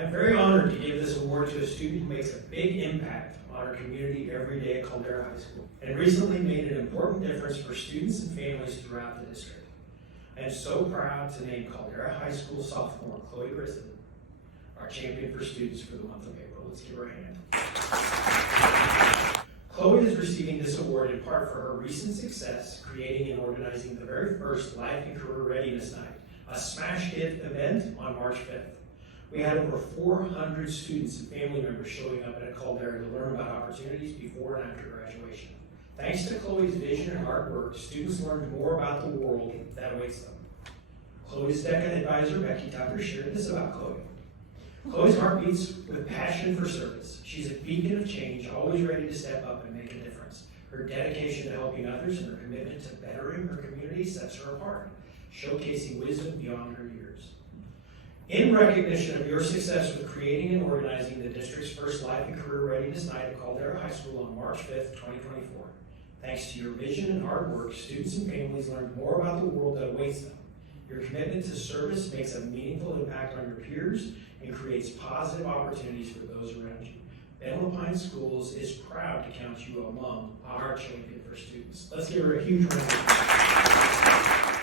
I'm very honored to give this award to a student who makes a big impact on our community every day at Caldera High School, and recently made an important difference for students and families throughout the district. I am so proud to name Caldera High School sophomore Chloe Grissen our champion for students for the month of April. Let's give her a hand. Chloe is receiving this award in part for her recent success creating and organizing the very first Life and Career Readiness Night, a smash hit event on March 5th. We had over 400 students and family members showing up at Caldera to learn about opportunities before and after graduation. Thanks to Chloe's vision and hard work, students learned more about the world that awaits them. Chloe's DECA advisor, Becky Tucker, shared this about Chloe. Chloe's heart beats with passion for service. She's a beacon of change, always ready to step up and make a difference. Her dedication to helping others and her commitment to bettering her community sets her apart, showcasing wisdom beyond her years. In recognition of your success with creating and organizing the district's first Life and Career Readiness Night at Caldera High School on March 5th, 2024, thanks to your vision and hard work, students and families learned more about the world that awaits them. Your commitment to service makes a meaningful impact on your peers and creates positive opportunities for those around you. Benwood Pines Schools is proud to count you among our champion for students. Let's give her a huge round of applause.